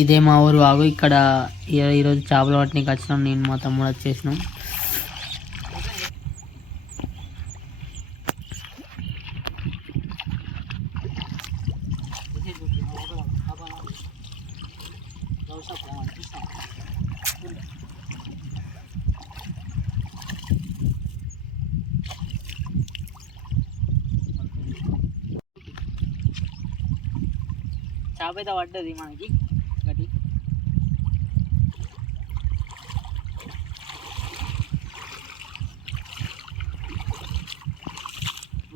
ఇదే మా ఊరు వాగు. ఇక్కడ ఈరోజు చేపలు పట్టడానికి వచ్చినాం. నేను మా తమ్ముడు వచ్చేసినాం. చేప అయితే పడ్డది మనకి గట్టి.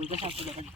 ఇంకా చేప అట్లా కదా.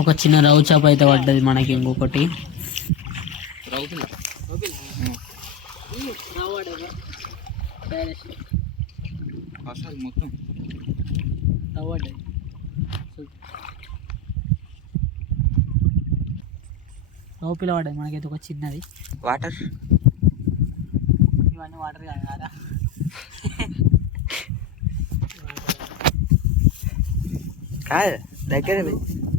ఒక చిన్న రవ్వు చేప అయితే పడ్డది మనకి. ఇంకొకటి మొత్తం రవ్వు పిల్ల పడ్డది మనకైతే ఒక చిన్నది. వాటర్ ఇవన్నీ వాటర్ కాదా? కాదు,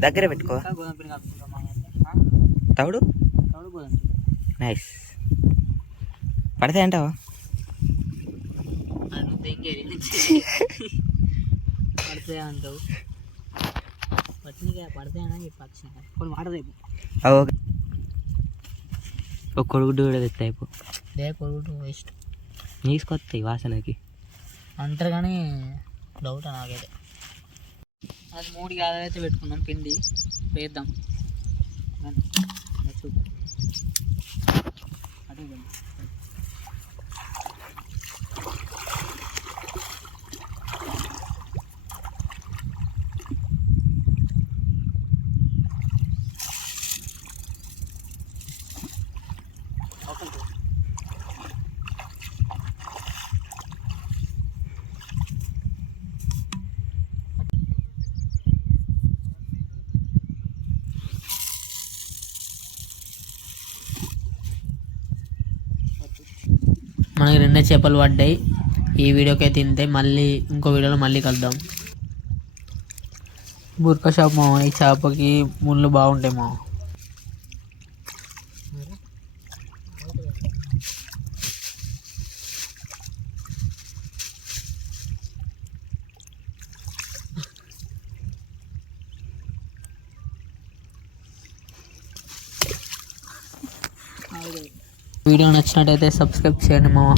దగ్గర పెట్టుకో. గోధుమ పిండి కలుపుకుంటాం. తవుడు గోధుమ నైస్. పడతాయి అంటావా? పడతాయి అంటావు. పట్టినగా పడతాయని చెప్పి వచ్చిన కొన్ని వాటర్ రేపు. ఓకే, ఒక కొడుగుడ్డు కూడా తెస్తాయి. కొడుగుడ్డు వేస్ట్ తీసుకొస్తాయి వాసనకి అంటారు కానీ డౌట్ నాకైతే. అది 3 గాదాలు అయితే పెట్టుకున్నాం. పిండి వేద్దాం. మనకి 2 చేపలు పడ్డాయి. ఈ వీడియోకి అయితే తింటే మళ్ళీ ఇంకో వీడియోలో మళ్ళీ కలుద్దాం. బుర్కా చేప మామ. ఈ చేపకి ముళ్ళు బాగుంటాయి మామ. వీడియో నచ్చినట్టయితే సబ్స్క్రైబ్ చేయండి మామ.